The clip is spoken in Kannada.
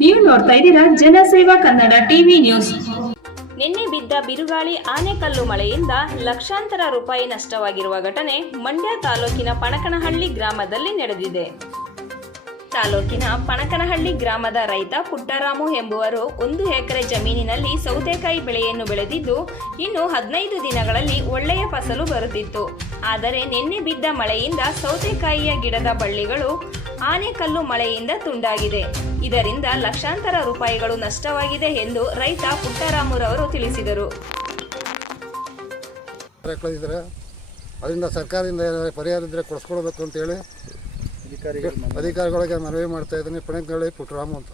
ನೀವು ನೋಡ್ತಾ ಇದ್ದೀರಾ ಜನಸೇವಾ ಕನ್ನಡ ಟಿವಿ ನ್ಯೂಸ್. ನಿನ್ನೆ ಬಿದ್ದ ಬಿರುಗಾಳಿ ಆನೆಕಲ್ಲು ಮಳೆಯಿಂದ ಲಕ್ಷಾಂತರ ರೂಪಾಯಿ ನಷ್ಟವಾಗಿರುವ ಘಟನೆ ಮಂಡ್ಯ ತಾಲೂಕಿನ ಪಣಕನಹಳ್ಳಿ ಗ್ರಾಮದಲ್ಲಿ ನಡೆದಿದೆ. ತಾಲೂಕಿನ ಪಣಕನಹಳ್ಳಿ ಗ್ರಾಮದ ರೈತ ಪುಟ್ಟರಾಮು ಎಂಬುವರು 1 ಎಕರೆ ಜಮೀನಿನಲ್ಲಿ ಸೌತೆಕಾಯಿ ಬೆಳೆಯನ್ನು ಬೆಳೆದಿದ್ದು ಇನ್ನು 15 ದಿನಗಳಲ್ಲಿ ಒಳ್ಳೆಯ ಫಸಲು ಬರುತ್ತಿತ್ತು. ಆದರೆ ನಿನ್ನೆ ಬಿದ್ದ ಮಳೆಯಿಂದ ಸೌತೆಕಾಯಿಯ ಗಿಡದ ಬಳ್ಳಿಗಳು ಆನೆಕಲ್ಲು ಮಳೆಯಿಂದ ತುಂಡಾಗಿದೆ. ಇದರಿಂದ ಲಕ್ಷಾಂತರ ರೂಪಾಯಿಗಳು ನಷ್ಟವಾಗಿದೆ ಎಂದು ರೈತ ಪುಟ್ಟರಾಮುರವರು ತಿಳಿಸಿದರು. ಅದರಿಂದ ಸರ್ಕಾರದಿಂದ ಪರಿಹಾರ ಇದ್ದರೆ ಕೊಡಿಸ್ಕೊಡ್ಬೇಕು ಅಂತೇಳಿ ಅಧಿಕಾರಿಗಳಿಗೆ ಮನವಿ ಮಾಡ್ತಾ ಇದ್ದೀನಿ. ಪಣಕನಹಳ್ಳಿ ಪುಟ್ಟರಾಮು ಅಂತ.